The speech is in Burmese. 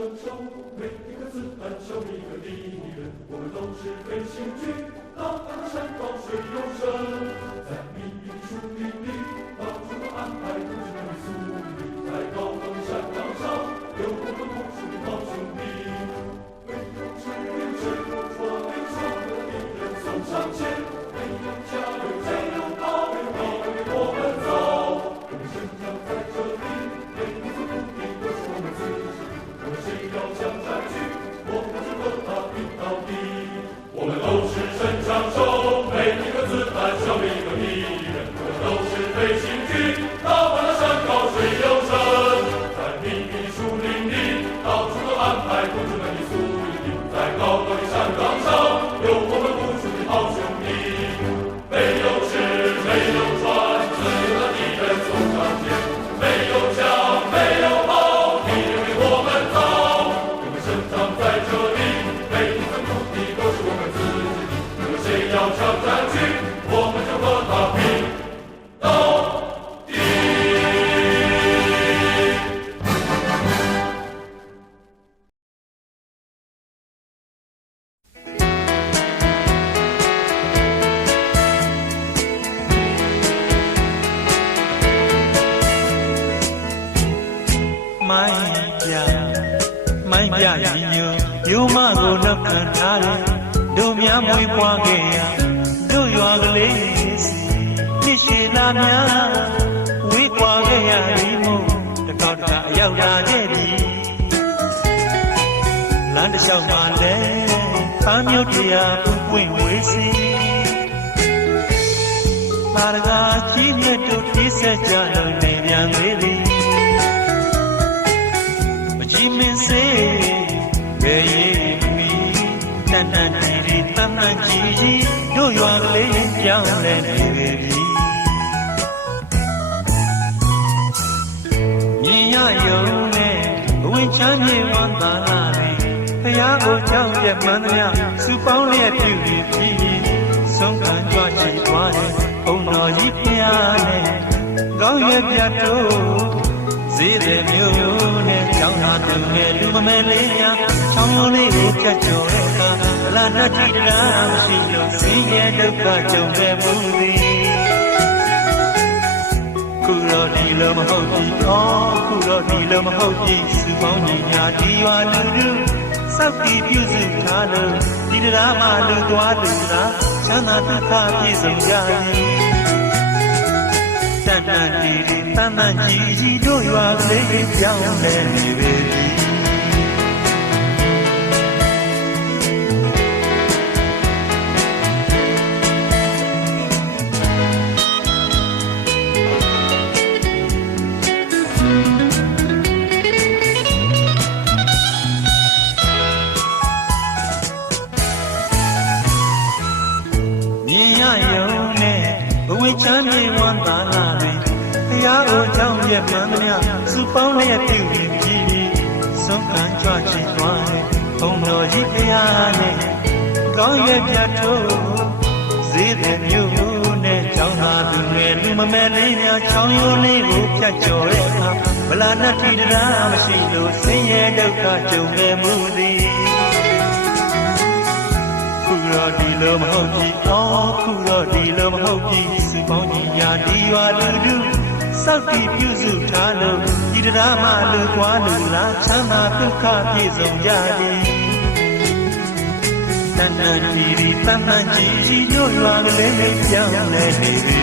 生手，每一个子弹消灭一个敌人。我们都是飞行军，到达的山高水又深，在密闭树林里，到处都安排同志们的宿营，在高高的山岗上，有我们无数的好兄弟。没有支援支不住，没有的敌人送上前，没有加油，没有保卫，保卫我们走。我们生长在这里，每一寸土地都是我们自己。我们谁要想占据，我们就和他拼到底。我们都是神枪手，每一个子弹消灭一个敌人。我们都是飞行军，到达了山高水又深，在密闭树林里，到处都安排同志们的宿营，在高高的山岗上，有我们无数的好兄弟。没有吃，没有穿，只有那敌人送上前，没有枪，没有炮，敌人给我们造。我们生长在这里，每一寸土地都是我们自己的。如果谁要想占据，我们就和他拼到底。မိုင်းပြရင်ညရိုးမကိုနောက်ခံထားတယ်တို့များမွေးပွားခဲ့ရတို့ရွာကလေးစီနှစ်ရှည်လာများဝေးကွာခဲ့ရပြီမို့တစ်ခေါက်တစ်ခါအရောက်လာခဲ့ပြီလမ်းတစ်လျှောက်မှာလဲပန်းမြို့တရားပူပွင့်ဝေးစီမာရကာကြီးမြတ်တို့တိဆက်ကြလို့နေပြန်သေးသည်ကြီးမင်းစေဘယ်ရင်မီတန်တန်တီတီတန်တန်ကြီးကြီးတို့ရွာကလေးပြောင်းလဲနေပြီမြင်ရယုံနဲ့ဘဝချမ်းမြေဝမ်းသာလာပြီဖယားကိုကြောက်တဲ့မှန်သမျှစုပေါင်းလျက်ပြုပြီးပြီးဆုံးခံကြွချီသွားတယ်ဘုံတော်ကြီးဖယားနဲ့ကောင်းရဲ့ပြတ်တို့ဈေးတဲ့မျိုးနဲ့ကြောင်းသာတူနဲ့လူမမဲလေးများချောင်းရိုးလေးကိုဖြတ်ကျော်တဲ့အခါဒလနတ်ကြီးတရားမရှိလို့ဆင်းရဲဒုက္ခကြုံခဲ့မှုသည်ခုတော့ဒီလိုမဟုတ်ဘူးခုတော့ဒီလိုမဟုတ်ဘူးစုပေါင်းညီညာဒီရွာလူလူစောက်တီပြုစုထားလို့ဒီတရားမှလူသွားလူလားချမ်းသာဒုက္ခပြည့်စုံကြသည်တန်တန်ကြီးတန်တန်ကြီးကြီးတို့ရွာကလေးပြောင်းလဲနေပြီမြင်ရယုံနဲ့ဘဝချမ်းမြေဝမ်းသာလာပြီတရားကိုကြောင်းရဲ့မှန်သမျှစုပေါင်းလျက်ပြုပြီးပြီးဆုံးခံကြွချီသွားတယ်ဘုံတော်ကြီးတရားနဲ့ကောင်းရဲ့ပြတ်ထိုးဈေးတဲ့မျိုးနဲ့ကြောင်းသာသူငယ်လူမမဲလေးများချောင်းရိုးလေးကိုဖြတ်ကျော်တဲ့အခါဗလာနတ်ထီတရားမရှိလို့ဆင်းရဲဒုက္ခကြုံခဲ့မှုသည်ခုတော့ဒီလိုမဟုတ်ကြီးခုတော့ဒီလိုမဟုတ်ကြီးစုပေါင်းညီညာဒီရွာလူလူစောက်တီပြုစုထားလို့ဒီတရားမှလူကွာလူလားချမ်းသာဒုက္ခပြည့်စုံကြသည်တန်တန်တီတီတန်တန်ကြီးကြီးတို့ရွာကလေးပြောင်းလဲနေပြီ